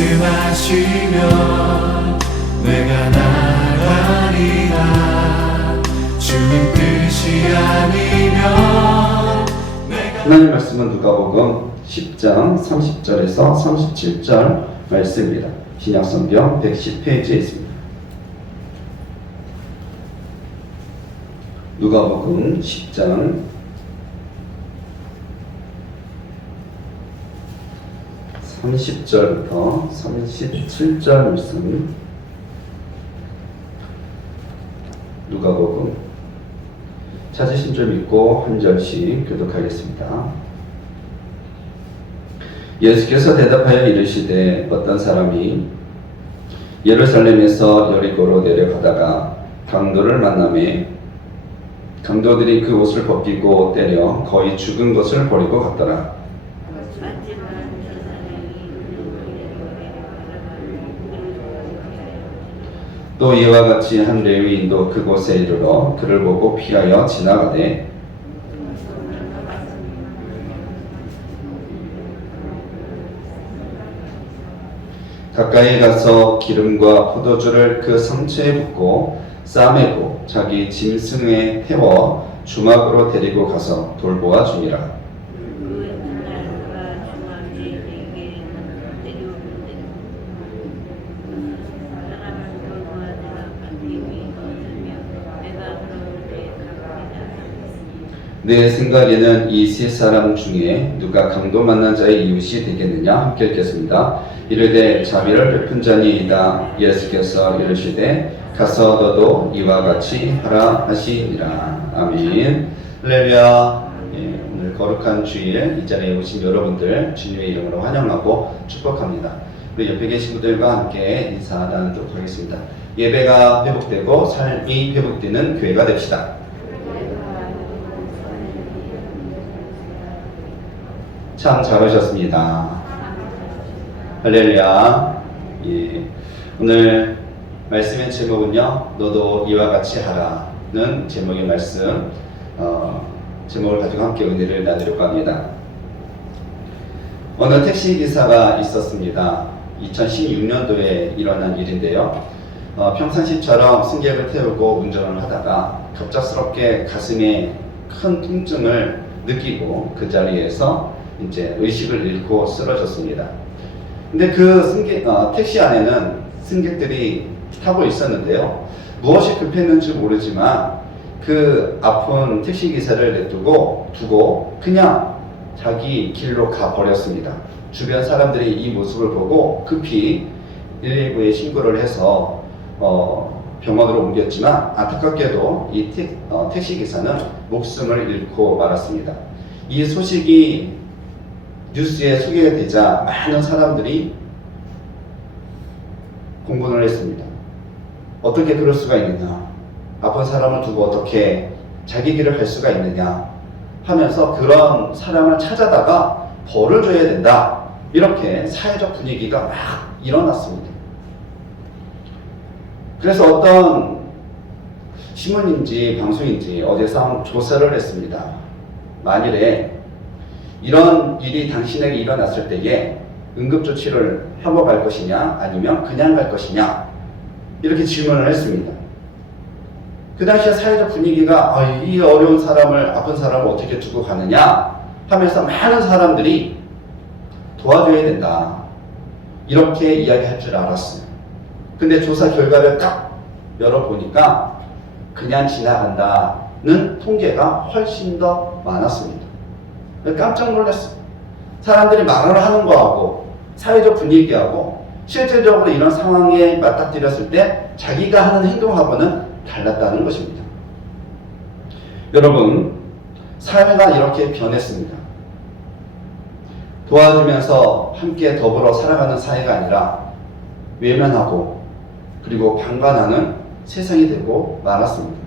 말씀하시면 내가 나가리라. 주님 뜻이 아니면 하나님 말씀은 누가복음 10장 30절에서 37절 말씀입니다. 신약성경 110페이지에 있습니다. 누가복음 10장 30절부터 37절 말씀. 누가복음 찾으신 줄 믿고 한 절씩 교독하겠습니다. 예수께서 대답하여 이르시되 어떤 사람이 예루살렘에서 여리고로 내려가다가 강도를 만나매 강도들이 그 옷을 벗기고 때려 거의 죽은 것을 버리고 갔더라. 또 이와 같이 한 레위인도 그곳에 이르러 그를 보고 피하여 지나가되 가까이 가서 기름과 포도주를 그 상처에 붓고 싸매고 자기 짐승에 태워 주막으로 데리고 가서 돌보아 주니라. 내 생각에는 이 세 사람 중에 누가 강도 만난 자의 이웃이 되겠느냐 함께 읽겠습니다. 이르되 자비를 베푼 자니이다. 예수께서 이르시되 가서 너도 이와 같이 하라 하시니라. 아멘. 할렐루야. 오늘 거룩한 주일 이 자리에 오신 여러분들 주님의 이름으로 환영하고 축복합니다. 우리 옆에 계신 분들과 함께 인사 나누도록 하겠습니다. 예배가 회복되고 삶이 회복되는 교회가 됩시다. 참 잘하셨습니다. 할렐루야. 예. 오늘 말씀의 제목은요, 너도 이와 같이 하라는 제목의 말씀, 제목을 가지고 함께 은혜를 나누려고 합니다. 어느 택시기사가 있었습니다. 2016년도에 일어난 일인데요. 평상시처럼 승객을 태우고 운전을 하다가 갑작스럽게 가슴에 큰 통증을 느끼고 그 자리에서 이제 의식을 잃고 쓰러졌습니다. 근데 그 택시 안에는 승객들이 타고 있었는데요. 무엇이 급했는지 모르지만 그 아픈 택시 기사를 두고 그냥 자기 길로 가 버렸습니다. 주변 사람들이 이 모습을 보고 급히 119에 신고를 해서 병원으로 옮겼지만 안타깝게도 이 택시 기사는 목숨을 잃고 말았습니다. 이 소식이 뉴스에 소개가 되자 많은 사람들이 공분을 했습니다. 어떻게 그럴 수가 있느냐, 아픈 사람을 두고 어떻게 자기 길을 갈 수가 있느냐 하면서 그런 사람을 찾아다가 벌을 줘야 된다, 이렇게 사회적 분위기가 막 일어났습니다. 그래서 어떤 신문인지 방송인지 어디서 조사를 했습니다. 만일에 이런 일이 당신에게 일어났을 때에 응급조치를 하고 갈 것이냐 아니면 그냥 갈 것이냐, 이렇게 질문을 했습니다. 그 당시에 사회적 분위기가 이 어려운 사람을, 아픈 사람을 어떻게 두고 가느냐 하면서 많은 사람들이 도와줘야 된다, 이렇게 이야기할 줄 알았어요. 근데 조사 결과를 딱 열어보니까 그냥 지나간다는 통계가 훨씬 더 많았습니다. 깜짝 놀랐어요. 사람들이 말을 하는 거하고 사회적 분위기하고 실질적으로 이런 상황에 맞닥뜨렸을 때 자기가 하는 행동하고는 달랐다는 것입니다. 여러분, 사회가 이렇게 변했습니다. 도와주면서 함께 더불어 살아가는 사회가 아니라 외면하고 그리고 방관하는 세상이 되고 말았습니다.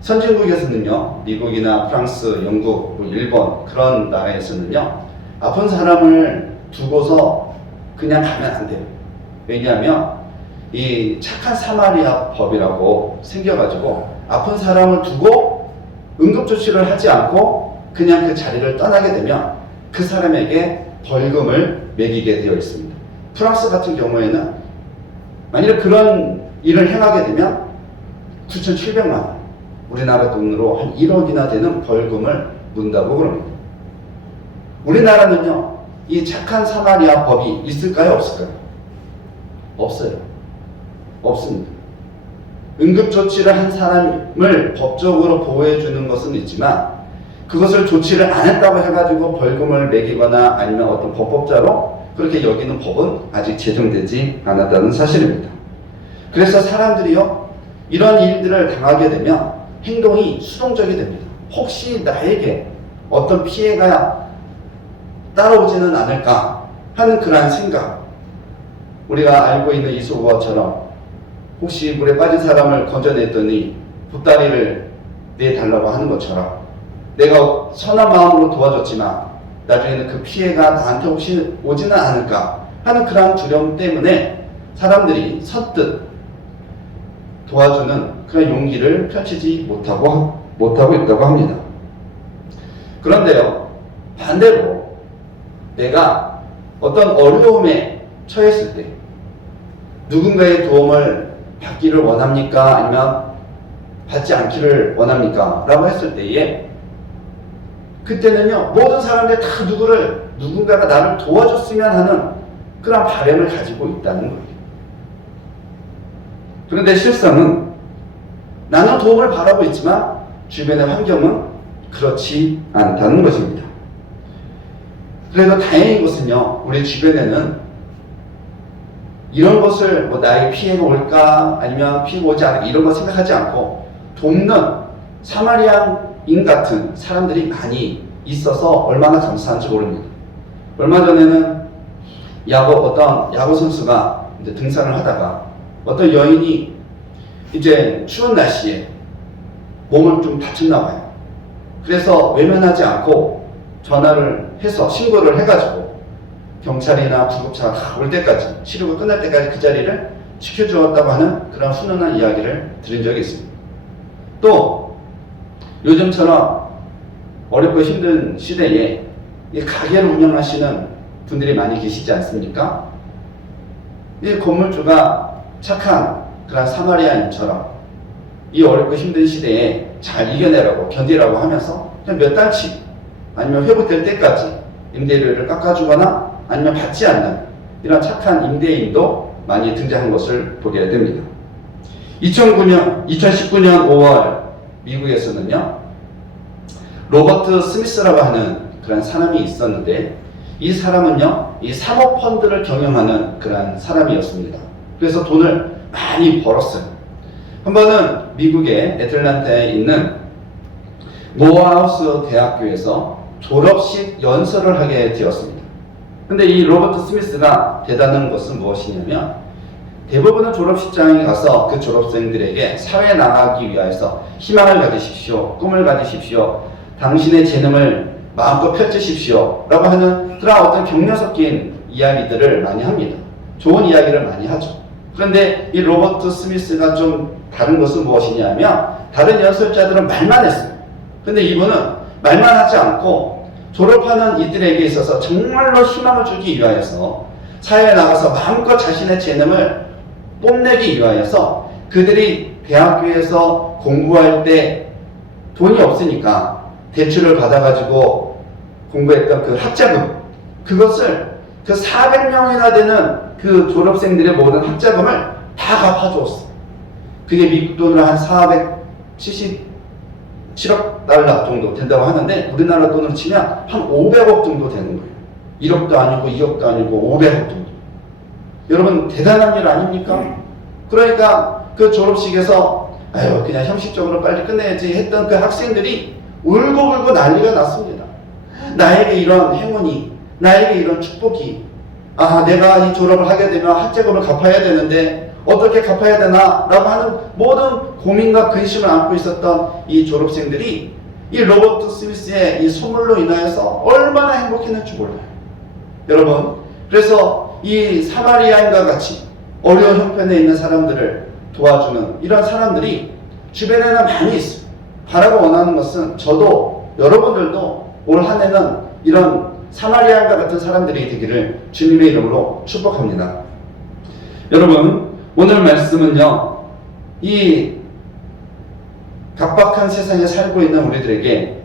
선진국에서는요, 미국이나 프랑스, 영국, 일본 그런 나라에서는요, 아픈 사람을 두고서 그냥 가면 안 돼요. 왜냐하면 이 착한 사마리아 법이라고 생겨가지고 아픈 사람을 두고 응급조치를 하지 않고 그냥 그 자리를 떠나게 되면 그 사람에게 벌금을 매기게 되어 있습니다. 프랑스 같은 경우에는 만일 그런 일을 행하게 되면 9,700만 원, 우리나라 돈으로 한 1억이나 되는 벌금을 문다고 그럽니다. 우리나라는요, 이 착한 사마리아 법이 있을까요? 없을까요? 없어요. 없습니다. 응급조치를 한 사람을 법적으로 보호해주는 것은 있지만 그것을 조치를 안 했다고 해가지고 벌금을 매기거나 아니면 어떤 법법자로 그렇게 여기는 법은 아직 제정되지 않았다는 사실입니다. 그래서 사람들이요, 이런 일들을 당하게 되면 행동이 수동적이 됩니다. 혹시 나에게 어떤 피해가 따라오지는 않을까 하는 그러한 생각, 우리가 알고 있는 이소구어처럼 혹시 물에 빠진 사람을 건져냈더니 보따리를 내달라고 하는 것처럼 내가 선한 마음으로 도와줬지만 나중에는 그 피해가 나한테 혹시 오지는 않을까 하는 그러한 두려움 때문에 사람들이 선뜻 도와주는 그런 용기를 펼치지 못하고 있다고 합니다. 그런데요, 반대로 내가 어떤 어려움에 처했을 때 누군가의 도움을 받기를 원합니까? 아니면 받지 않기를 원합니까? 라고 했을 때에 그때는요, 모든 사람들이 다 누군가가 나를 도와줬으면 하는 그런 바람을 가지고 있다는 거예요. 그런데 실상은 나는 도움을 바라고 있지만 주변의 환경은 그렇지 않다는 것입니다. 그래도 다행인 것은요, 우리 주변에는 이런 것을 나에게 피해가 올까 아니면 피해가 오지 않을까 이런 거 생각하지 않고 돕는 사마리아인 같은 사람들이 많이 있어서 얼마나 감사한지 모릅니다. 얼마 전에는 어떤 야구 선수가 이제 등산을 하다가 어떤 여인이 이제 추운 날씨에 몸을 좀 다쳤나 봐요. 그래서 외면하지 않고 전화를 해서 신고를 해가지고 경찰이나 구급차가 다 올 때까지, 치료가 끝날 때까지 그 자리를 지켜주었다고 하는 그런 훈훈한 이야기를 들은 적이 있습니다. 또 요즘처럼 어렵고 힘든 시대에 이 가게를 운영하시는 분들이 많이 계시지 않습니까? 이 건물주가 착한 그런 사마리아인처럼 이 어렵고 힘든 시대에 잘 이겨내라고 견디라고 하면서 그냥 몇 달치 아니면 회복될 때까지 임대료를 깎아주거나 아니면 받지 않는 이런 착한 임대인도 많이 등장한 것을 보게 됩니다. 2019년 5월 미국에서는요, 로버트 스미스라고 하는 그런 사람이 있었는데 이 사람은요, 이 사모펀드를 경영하는 그런 사람이었습니다. 그래서 돈을 많이 벌었어요. 한 번은 미국의 애틀랜타에 있는 모어하우스 대학교에서 졸업식 연설을 하게 되었습니다. 근데 이 로버트 스미스가 대단한 것은 무엇이냐면 대부분은 졸업식장에 가서 그 졸업생들에게 사회에 나가기 위해서 희망을 가지십시오, 꿈을 가지십시오, 당신의 재능을 마음껏 펼치십시오 라고 하는 그런 어떤 격려 섞인 이야기들을 많이 합니다. 좋은 이야기를 많이 하죠. 그런데 이 로버트 스미스가 좀 다른 것은 무엇이냐면 다른 연설자들은 말만 했어요. 근데 이분은 말만 하지 않고 졸업하는 이들에게 있어서 정말로 희망을 주기 위하여서 사회에 나가서 마음껏 자신의 재능을 뽐내기 위하여서 그들이 대학교에서 공부할 때 돈이 없으니까 대출을 받아가지고 공부했던 그 학자금, 그것을 그 400명이나 되는 그 졸업생들의 모든 학자금을 다 갚아주었어. 그게 미국 돈으로 한 477억 달러 정도 된다고 하는데 우리나라 돈으로 치면 한 500억 정도 되는 거예요. 1억도 아니고 2억도 아니고 500억 정도. 여러분 대단한 일 아닙니까? 그러니까 그 졸업식에서 그냥 형식적으로 빨리 끝내야지 했던 그 학생들이 울고불고 난리가 났습니다. 나에게 이런 행운이, 나에게 이런 축복이, 내가 이 졸업을 하게 되면 학자금을 갚아야 되는데 어떻게 갚아야 되나 라고 하는 모든 고민과 근심을 안고 있었던 이 졸업생들이 이 로버트 스미스의 이 선물로 인하여서 얼마나 행복했는지 몰라요. 여러분, 그래서 이 사마리아인과 같이 어려운 형편에 있는 사람들을 도와주는 이런 사람들이 주변에는 많이 있어요. 바라고 원하는 것은 저도 여러분들도 올 한 해는 이런 사마리아인과 같은 사람들이 되기를 주님의 이름으로 축복합니다. 여러분, 오늘 말씀은요, 이 각박한 세상에 살고 있는 우리들에게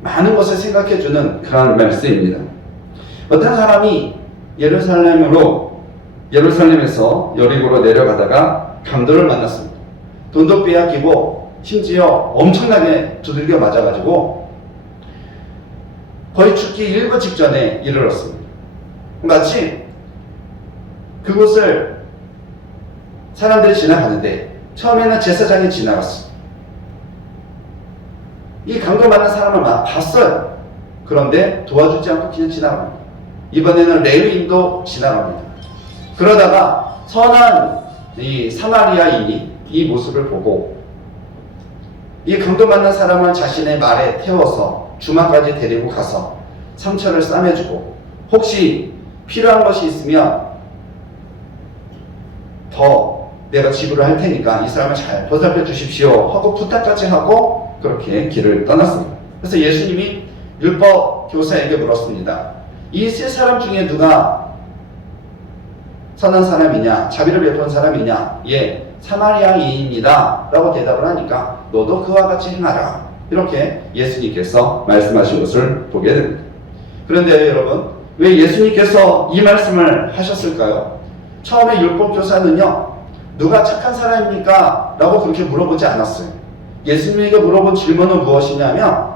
많은 것을 생각해주는 그런 말씀입니다. 어떤 사람이 예루살렘에서 여리고로 내려가다가 강도를 만났습니다. 돈도 빼앗기고 심지어 엄청나게 두들겨 맞아가지고 거의 죽기 일부 직전에 이르렀습니다. 마치 그곳을 사람들이 지나가는데 처음에는 제사장이 지나갔어요. 이 강도받는 사람을 봤어요. 그런데 도와주지 않고 그냥 지나갑니다. 이번에는 레위인도 지나갑니다. 그러다가 선한 이 사마리아인이 이 모습을 보고 이 강도받는 사람을 자신의 말에 태워서 주막까지 데리고 가서 상처를 싸매주고 혹시 필요한 것이 있으면 더 내가 지불을 할 테니까 이 사람을 잘 보살펴 주십시오 하고 부탁까지 하고 그렇게 길을 떠났습니다. 그래서 예수님이 율법 교사에게 물었습니다. 이 세 사람 중에 누가 선한 사람이냐, 자비를 베푼 사람이냐? 예, 사마리아인입니다 라고 대답을 하니까 너도 그와 같이 행하라, 이렇게 예수님께서 말씀하신 것을 보게 됩니다. 그런데 여러분, 왜 예수님께서 이 말씀을 하셨을까요? 처음에 율법 교사는요, 누가 착한 사람입니까? 라고 그렇게 물어보지 않았어요. 예수님에게 물어본 질문은 무엇이냐면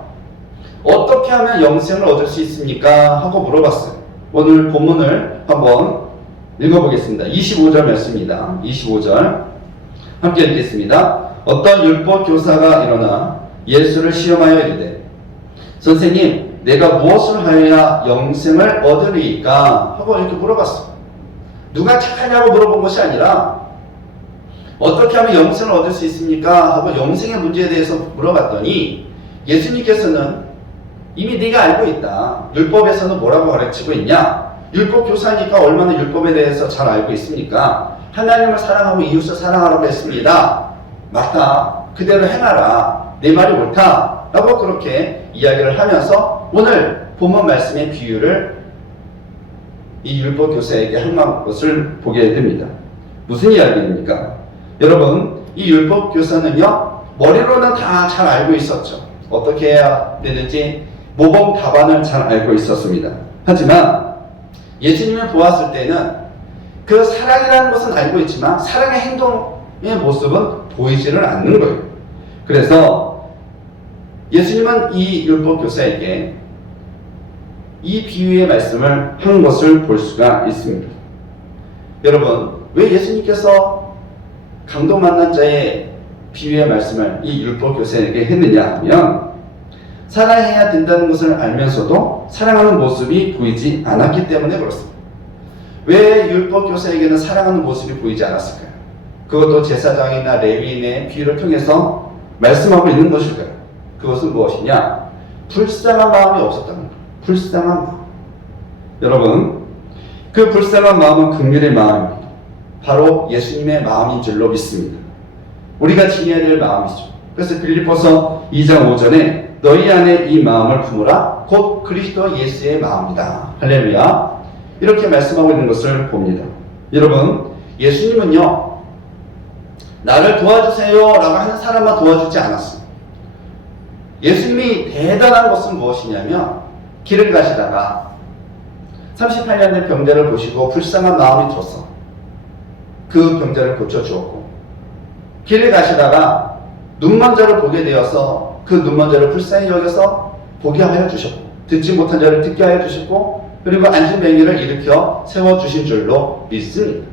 어떻게 하면 영생을 얻을 수 있습니까? 하고 물어봤어요. 오늘 본문을 한번 읽어보겠습니다. 25절 말씀입니다. 25절 함께 읽겠습니다. 어떤 율법 교사가 일어나 예수를 시험하여 이르되 선생님, 내가 무엇을 하여야 영생을 얻으리까? 하고 이렇게 물어봤어요. 누가 착하냐고 물어본 것이 아니라 어떻게 하면 영생을 얻을 수 있습니까? 하고 영생의 문제에 대해서 물어봤더니 예수님께서는 이미 네가 알고 있다. 율법에서는 뭐라고 가르치고 있냐? 율법 교사니까 얼마나 율법에 대해서 잘 알고 있습니까? 하나님을 사랑하고 이웃을 사랑하라고 했습니다. 맞다. 그대로 행하라. 내 말이 옳다. 라고 그렇게 이야기를 하면서 오늘 본문 말씀의 비유를 이 율법 교사에게 한 것을 보게 됩니다. 무슨 이야기입니까? 여러분, 이 율법 교사는요, 머리로는 다 잘 알고 있었죠. 어떻게 해야 되는지 모범 답안을 잘 알고 있었습니다. 하지만 예수님을 보았을 때는 그 사랑이라는 것은 알고 있지만 사랑의 행동의 모습은 보이지를 않는 거예요. 그래서 예수님은 이 율법 교사에게 이 비유의 말씀을 한 것을 볼 수가 있습니다. 여러분, 왜 예수님께서 강도 만난 자의 비유의 말씀을 이 율법 교사에게 했느냐 하면 사랑해야 된다는 것을 알면서도 사랑하는 모습이 보이지 않았기 때문에 그렇습니다. 왜 율법 교사에게는 사랑하는 모습이 보이지 않았을까요? 그것도 제사장이나 레위인의 비유를 통해서 말씀하고 있는 것일까요? 그것은 무엇이냐? 불쌍한 마음이 없었다는 거예요. 불쌍한 마음. 여러분, 그 불쌍한 마음은 긍휼의 마음입니다. 바로 예수님의 마음인 줄로 믿습니다. 우리가 지녀야 될 마음이죠. 그래서 빌립보서 2장 5절에 너희 안에 이 마음을 품으라 곧 그리스도 예수의 마음이다. 할렐루야. 이렇게 말씀하고 있는 것을 봅니다. 여러분, 예수님은요, 나를 도와주세요 라고 하는 사람만 도와주지 않았어요. 예수님이 대단한 것은 무엇이냐면 길을 가시다가 38년 된 병자를 보시고 불쌍한 마음이 들어서 그 병자를 고쳐주었고, 길을 가시다가 눈먼 자를 보게 되어서 그 눈먼 자를 불쌍히 여겨서 보게 하여 주셨고, 듣지 못한 자를 듣게 하여 주셨고, 그리고 앉은 뱅이를 일으켜 세워주신 줄로 믿습니다.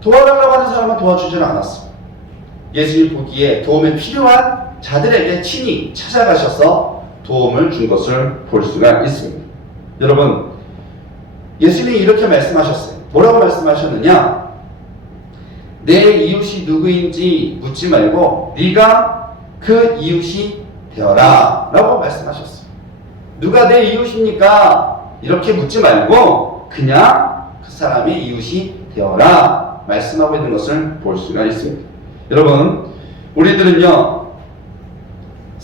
도와달라고 하는 사람은 도와주지는 않았습니다. 예수님 보기에 도움이 필요한 자들에게 친히 찾아가셔서 도움을 준 것을 볼 수가 있습니다. 여러분, 예수님이 이렇게 말씀하셨어요. 뭐라고 말씀하셨느냐? 내 이웃이 누구인지 묻지 말고 네가 그 이웃이 되어라 라고 말씀하셨어요. 누가 내 이웃입니까? 이렇게 묻지 말고 그냥 그 사람의 이웃이 되어라 말씀하고 있는 것을 볼 수가 있습니다. 여러분, 우리들은요,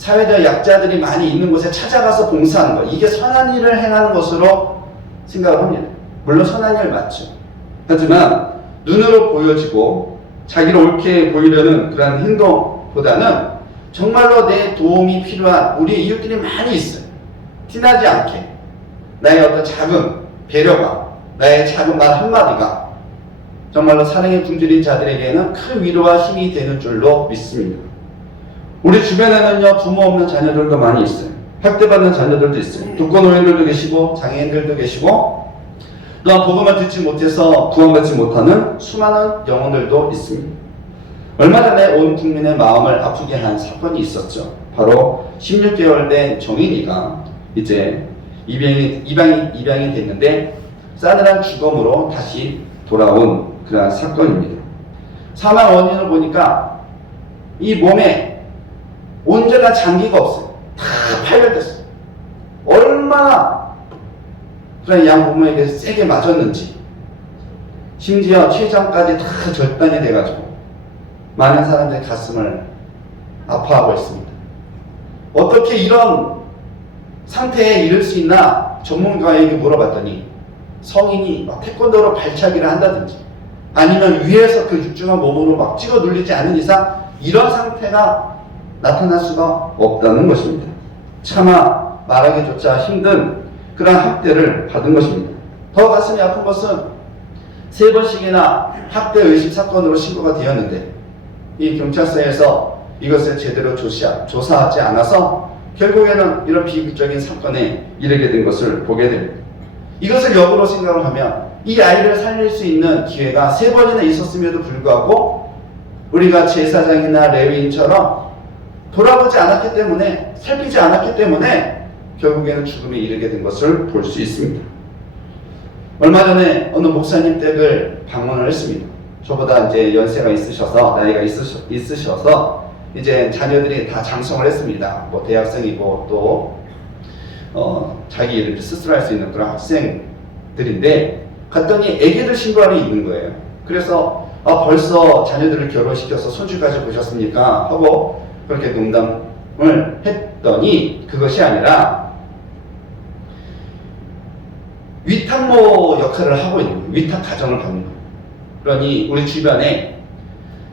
사회적 약자들이 많이 있는 곳에 찾아가서 봉사하는 것, 이게 선한 일을 행하는 것으로 생각을 합니다. 물론 선한 일 맞죠. 하지만 눈으로 보여지고 자기를 옳게 보이려는 그런 행동보다는 정말로 내 도움이 필요한 우리 이웃들이 많이 있어요. 티나지 않게 나의 어떤 작은 배려가, 나의 작은 말 한마디가 정말로 사랑에 굶주린 자들에게는 큰 위로와 힘이 되는 줄로 믿습니다. 우리 주변에는요, 부모 없는 자녀들도 많이 있어요. 학대받는 자녀들도 있어요. 독거노인들도 계시고 장애인들도 계시고 또한 복음을 듣지 못해서 구원받지 못하는 수많은 영혼들도 있습니다. 얼마 전에 온 국민의 마음을 아프게 한 사건이 있었죠. 바로 16개월 된 정인이가 이제 입양이 됐는데 싸늘한 죽음으로 다시 돌아온 그러한 사건입니다. 사망 원인을 보니까 이 몸에 온전한 장기가 없어요. 다 파열됐어요. 얼마나 그런 양부모에게 세게 맞았는지, 심지어 췌장까지 다 절단이 돼가지고 많은 사람들의 가슴을 아파하고 있습니다. 어떻게 이런 상태에 이를 수 있나 전문가에게 물어봤더니 성인이 막 태권도로 발차기를 한다든지 아니면 위에서 그 육중한 몸으로 막 찍어 눌리지 않은 이상 이런 상태가 나타날 수가 없다는 것입니다. 차마 말하기조차 힘든 그런 학대를 받은 것입니다. 더 가슴이 아픈 것은 3번씩이나 학대 의심 사건으로 신고가 되었는데 이 경찰서에서 이것을 제대로 조사하지 않아서 결국에는 이런 비극적인 사건에 이르게 된 것을 보게 됩니다. 이것을 역으로 생각을 하면 이 아이를 살릴 수 있는 기회가 3번이나 있었음에도 불구하고 우리가 제사장이나 레위인처럼 돌아보지 않았기 때문에, 살피지 않았기 때문에 결국에는 죽음에 이르게 된 것을 볼 수 있습니다. 얼마 전에 어느 목사님 댁을 방문을 했습니다. 저보다 이제 연세가 있으셔서, 나이가 있으셔서 이제 자녀들이 다 장성을 했습니다. 뭐 대학생이고 또 자기 일을 스스로 할 수 있는 그런 학생들인데 갔더니 애기들 신부하러 있는 거예요. 그래서 벌써 자녀들을 결혼시켜서 손주까지 보셨습니까? 하고 그렇게 농담을 했더니 그것이 아니라 위탁모 역할을 하고 있는 거예요. 위탁 가정을 받는 거예요. 그러니 우리 주변에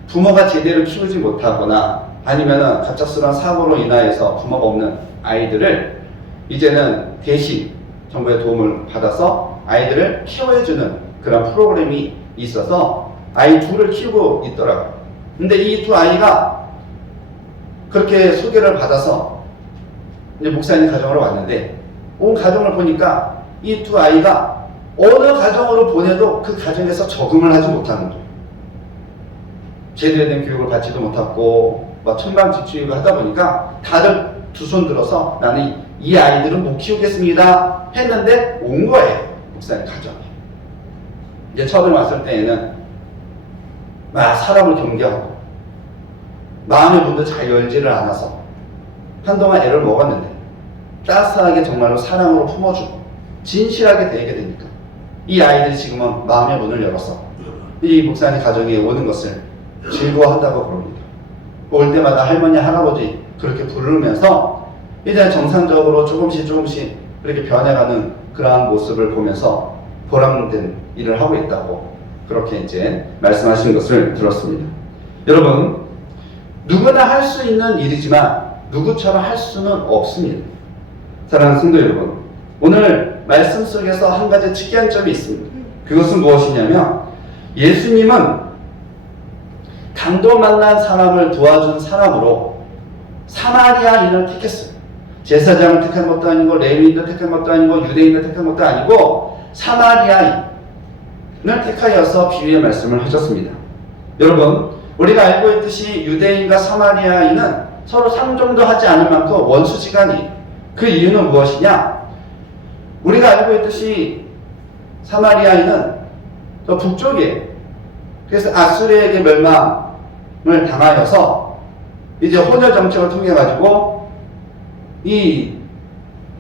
부모가 제대로 키우지 못하거나 아니면 갑작스러운 사고로 인하여서 부모가 없는 아이들을 이제는 대신 정부의 도움을 받아서 아이들을 케어해주는 그런 프로그램이 있어서 아이 둘을 키우고 있더라고요. 근데 이 두 아이가 그렇게 소개를 받아서 이제 목사님 가정으로 왔는데 온 가정을 보니까 이 두 아이가 어느 가정으로 보내도 그 가정에서 적응을 하지 못하는 거예요. 제대로 된 교육을 받지도 못하고 막 천방지축이고 하다 보니까 다들 두 손 들어서 나는 이 아이들은 못 키우겠습니다 했는데 온 거예요. 목사님 가정에. 이제 처음 왔을 때에는 막 사람을 경계하고 마음의 문도 잘 열지를 않아서 한동안 애를 먹었는데 따스하게 정말로 사랑으로 품어주고 진실하게 대하게 되니까 이 아이들이 지금은 마음의 문을 열어서 이 목사님 가정에 오는 것을 즐거워한다고 그럽니다. 올 때마다 할머니, 할아버지 그렇게 부르면서 이제 정상적으로 조금씩 그렇게 변해가는 그러한 모습을 보면서 보람된 일을 하고 있다고 그렇게 이제 말씀하신 것을 들었습니다. 여러분, 누구나 할 수 있는 일이지만 누구처럼 할 수는 없습니다. 사랑하는 성도 여러분, 오늘 말씀 속에서 한 가지 특이한 점이 있습니다. 그것은 무엇이냐면 예수님은 강도 만난 사람을 도와준 사람으로 사마리아인을 택했어요. 제사장을 택한 것도 아니고 레위인도 택한 것도 아니고 유대인도 택한 것도 아니고 사마리아인을 택하여서 비유의 말씀을 하셨습니다. 여러분, 우리가 알고 있듯이 유대인과 사마리아인은 서로 상종도 하지 않을 만큼 원수지간이. 그 이유는 무엇이냐? 우리가 알고 있듯이 사마리아인은 저 북쪽이에요. 그래서 아수르에게 멸망을 당하여서 이제 혼혈 정책을 통해 가지고 이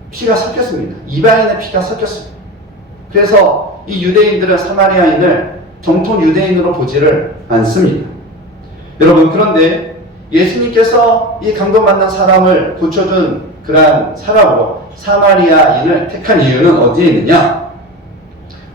피가 섞였습니다. 이방인의 피가 섞였습니다. 그래서 이 유대인들은 사마리아인을 정통 유대인으로 보지를 않습니다. 여러분, 그런데 예수님께서 이 강도 만난 사람을 고쳐준 그러한 사람으로 사마리아인을 택한 이유는 어디에 있느냐?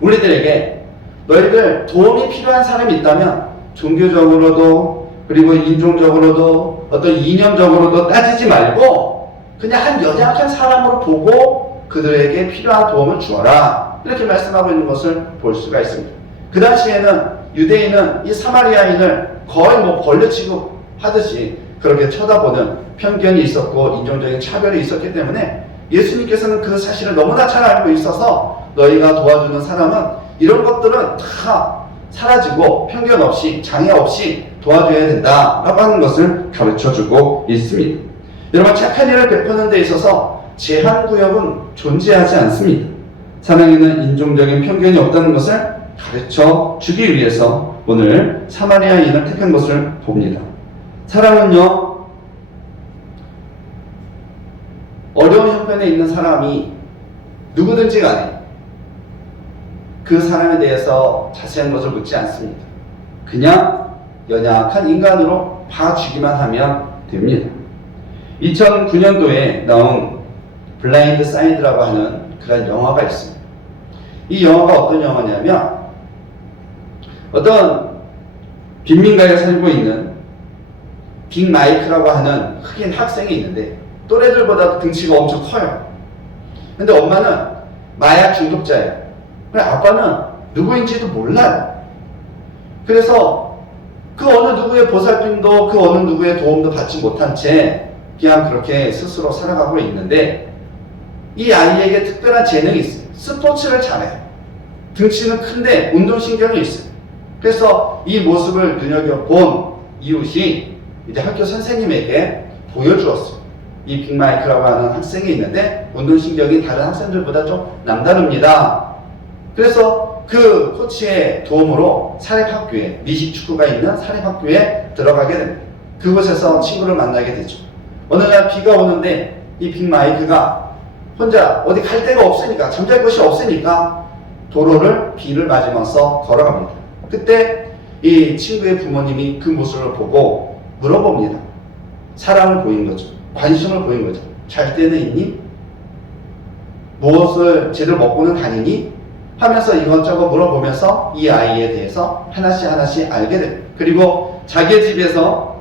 우리들에게 너희들 도움이 필요한 사람이 있다면 종교적으로도 그리고 인종적으로도 어떤 이념적으로도 따지지 말고 그냥 한 연약한 사람으로 보고 그들에게 필요한 도움을 주어라. 이렇게 말씀하고 있는 것을 볼 수가 있습니다. 그 당시에는 유대인은 이 사마리아인을 거의 뭐 벌레 취급하듯이 그렇게 쳐다보는 편견이 있었고 인종적인 차별이 있었기 때문에 예수님께서는 그 사실을 너무나 잘 알고 있어서 너희가 도와주는 사람은 이런 것들은 다 사라지고 편견 없이 장애 없이 도와줘야 된다라고 하는 것을 가르쳐주고 있습니다. 여러분, 착한 일을 베푸는 데 있어서 제한구역은 존재하지 않습니다. 사랑에는 인종적인 편견이 없다는 것을 가르쳐 주기 위해서 오늘 사마리아인을 택한 것을 봅니다. 사랑은요, 어려운 형편에 있는 사람이 누구든지 간에 그 사람에 대해서 자세한 것을 묻지 않습니다. 그냥 연약한 인간으로 봐주기만 하면 됩니다. 2009년도에 나온 블라인드 사이드라고 하는 그런 영화가 있습니다. 이 영화가 어떤 영화냐면 어떤 빈민가에 살고 있는 빅 마이크라고 하는 흑인 학생이 있는데 또래들보다 등치가 엄청 커요. 근데 엄마는 마약 중독자예요. 아빠는 누구인지도 몰라요. 그래서 그 어느 누구의 보살핌도 그 어느 누구의 도움도 받지 못한 채 그냥 그렇게 스스로 살아가고 있는데 이 아이에게 특별한 재능이 있어요. 스포츠를 잘해요. 등치는 큰데 운동신경이 있어요. 그래서 이 모습을 눈여겨본 이웃이 이제 학교 선생님에게 보여주었어요. 이 빅마이크라고 하는 학생이 있는데 운동신경이 다른 학생들보다 좀 남다릅니다. 그래서 그 코치의 도움으로 사립학교에, 미식축구가 있는 사립학교에 들어가게 됩니다. 그곳에서 친구를 만나게 되죠. 어느 날 비가 오는데 이 빅마이크가 혼자 어디 갈 데가 없으니까, 잠잘 곳이 없으니까 도로를 비를 맞으면서 걸어갑니다. 그때 이 친구의 부모님이 그 모습을 보고 물어봅니다. 사랑을 보인 거죠. 관심을 보인 거죠. 잘 때는 있니? 무엇을 제대로 먹고는 다니니? 하면서 이것저것 물어보면서 이 아이에 대해서 하나씩 알게 됩니다. 그리고 자기 집에서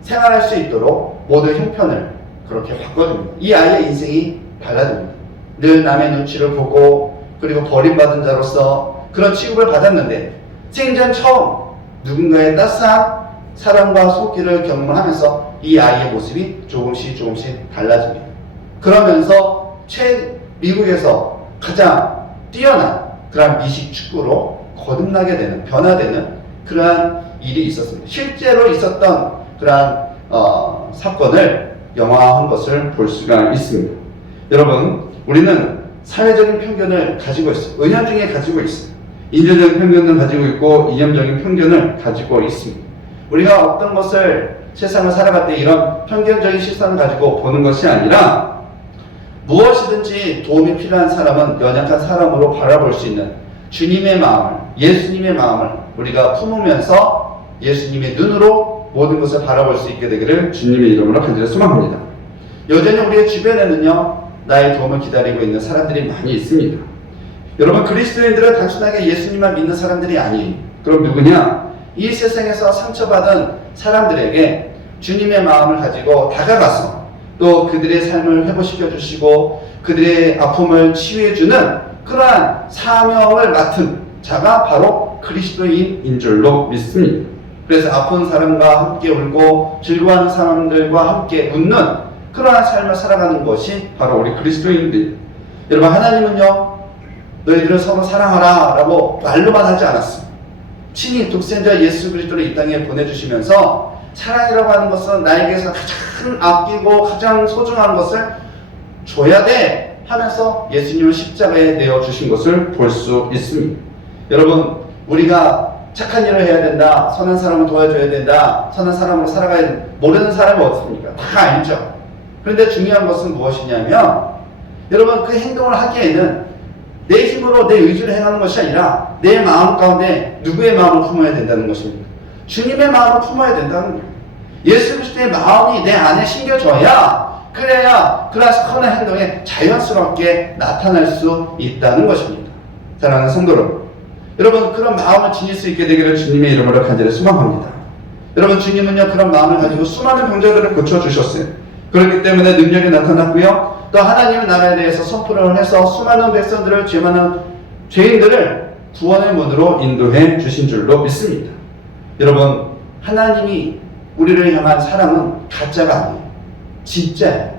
생활할 수 있도록 모든 형편을 그렇게 바꿔줍니다. 이 아이의 인생이 달라집니다. 늘 남의 눈치를 보고 그리고 버림받은 자로서 그런 취급을 받았는데 생전 처음 누군가의 따스한 사랑과 손길을 경험하면서 이 아이의 모습이 조금씩 달라집니다. 그러면서 미국에서 가장 뛰어난 그러한 미식 축구로 거듭나게 되는, 변화되는 그러한 일이 있었습니다. 실제로 있었던 그러한 사건을 영화한 것을 볼 수가 있습니다. 여러분, 우리는 사회적인 편견을 가지고 있어요. 은연중에 가지고 있어요. 인종적인 편견을 가지고 있고 이념적인 편견을 가지고 있습니다. 우리가 어떤 것을 세상을 살아갈 때 이런 편견적인 시선을 가지고 보는 것이 아니라 무엇이든지 도움이 필요한 사람은 연약한 사람으로 바라볼 수 있는 주님의 마음을, 예수님의 마음을 우리가 품으면서 예수님의 눈으로 모든 것을 바라볼 수 있게 되기를 주님의 이름으로 간절히 소망합니다. 여전히 우리의 주변에는요, 나의 도움을 기다리고 있는 사람들이 많이 있습니다. 여러분, 그리스도인들은 단순하게 예수님만 믿는 사람들이 아니에요. 그럼 누구냐? 이 세상에서 상처받은 사람들에게 주님의 마음을 가지고 다가가서 또 그들의 삶을 회복시켜 주시고 그들의 아픔을 치유해주는 그러한 사명을 맡은 자가 바로 그리스도인인 줄로 믿습니다. 그래서 아픈 사람과 함께 울고 즐거워하는 사람들과 함께 웃는 그러한 삶을 살아가는 것이 바로 우리 그리스도인들. 여러분, 하나님은요, 너희들을 서로 사랑하라 라고 말로만 하지 않았습니다. 친히 독생자 예수 그리스도를 이 땅에 보내주시면서 사랑이라고 하는 것은 나에게서 가장 아끼고 가장 소중한 것을 줘야 돼 하면서 예수님을 십자가에 내어주신 것을 볼 수 있습니다. 여러분, 우리가 착한 일을 해야 된다, 선한 사람을 도와줘야 된다, 선한 사람으로 살아가야 된다, 모르는 사람이 없습니까? 다 알죠. 그런데 중요한 것은 무엇이냐면 여러분, 그 행동을 하기에는 내 힘으로 내 의지를 행하는 것이 아니라 내 마음 가운데 누구의 마음을 품어야 된다는 것입니다. 주님의 마음을 품어야 된다는 거예요. 예수 그리스도의 마음이 내 안에 심겨져야 그래야 그런 선한 행동에 자연스럽게 나타날 수 있다는 것입니다. 사랑하는 성도 여러분 그런 마음을 지닐 수 있게 되기를 주님의 이름으로 간절히 소망합니다. 여러분 주님은요 그런 마음을 가지고 수많은 병자들을 고쳐주셨어요. 그렇기 때문에 능력이 나타났고요. 또 하나님의 나라에 대해서 선포를 해서 수많은 백성들을 죄 많은 죄인들을 구원의 문으로 인도해 주신 줄로 믿습니다. 여러분 하나님이 우리를 향한 사랑은 가짜가 아니에요. 진짜예요.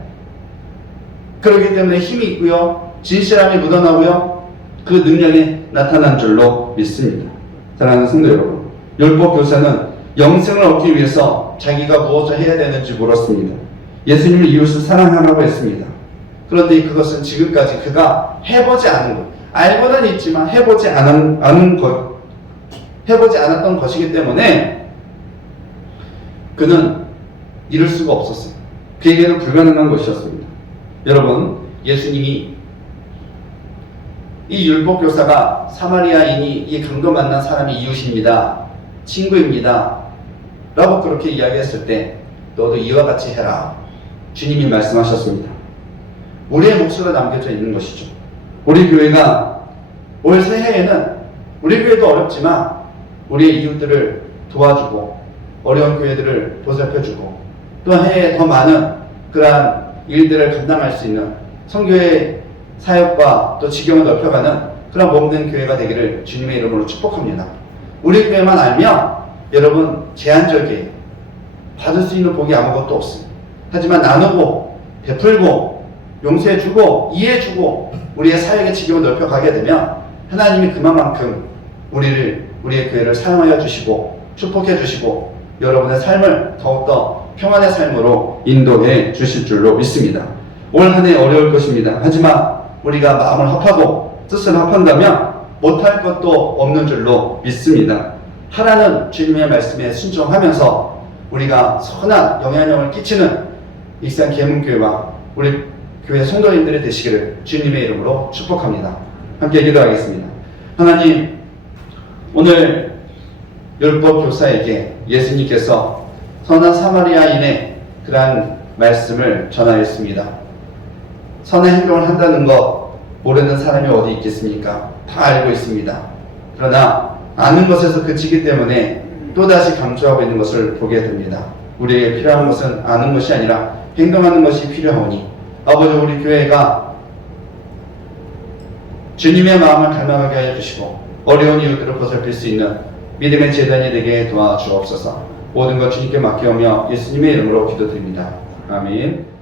그렇기 때문에 힘이 있고요. 진실함이 묻어나고요. 그 능력이 나타난 줄로 믿습니다. 사랑하는 성도 여러분, 율법 교사는 영생을 얻기 위해서 자기가 무엇을 해야 되는지 물었습니다. 예수님을 이웃을 사랑하라고 했습니다. 그런데 그것은 지금까지 그가 해보지 않은 것, 알고는 있지만 해보지 않았던 것이기 때문에 그는 이룰 수가 없었어요. 그에게는 불가능한 것이었습니다. 여러분, 예수님이 이 율법교사가 사마리아인이 이 강도 만난 사람이 이웃입니다. 친구입니다. 라고 그렇게 이야기했을 때 너도 이와 같이 해라. 주님이 말씀하셨습니다. 우리의 몫으로 남겨져 있는 것이죠. 우리 교회가 올 새해에는 우리 교회도 어렵지만 우리의 이웃들을 도와주고 어려운 교회들을 보살펴주고 또 해에 더 많은 그러한 일들을 감당할 수 있는 선교의 사역과 또 지경을 넓혀가는 그런 몸된 교회가 되기를 주님의 이름으로 축복합니다. 우리 교회만 알면 여러분 제한적이에요. 받을 수 있는 복이 아무것도 없습니다. 하지만 나누고 베풀고 용서해주고 이해해주고 우리의 사역의 지경을 넓혀가게 되면 하나님이 그만큼 우리의 교회를 사용하여 주시고 축복해 주시고 여러분의 삶을 더욱더 평안의 삶으로 인도해 주실 줄로 믿습니다. 올 한 해 어려울 것입니다. 하지만 우리가 마음을 합하고 뜻을 합한다면 못할 것도 없는 줄로 믿습니다. 하라는 주님의 말씀에 순종하면서 우리가 선한 영향력을 끼치는 익산 계문교회와 우리 교회 성도님들이 되시기를 주님의 이름으로 축복합니다. 함께 기도하겠습니다. 하나님, 오늘 율법 교사에게 예수님께서 선한 사마리아인의 그러한 말씀을 전하였습니다. 선한 행동을 한다는 것 모르는 사람이 어디 있겠습니까? 다 알고 있습니다. 그러나 아는 것에서 그치기 때문에 또다시 강조하고 있는 것을 보게 됩니다. 우리에게 필요한 것은 아는 것이 아니라 행동하는 것이 필요하오니 아버지 우리 교회가 주님의 마음을 닮아가게 하여 주시고 어려운 이웃들을 보살필 수 있는 믿음의 재단이 되게 도와주옵소서. 모든 것 주님께 맡겨오며 예수님의 이름으로 기도드립니다. 아멘.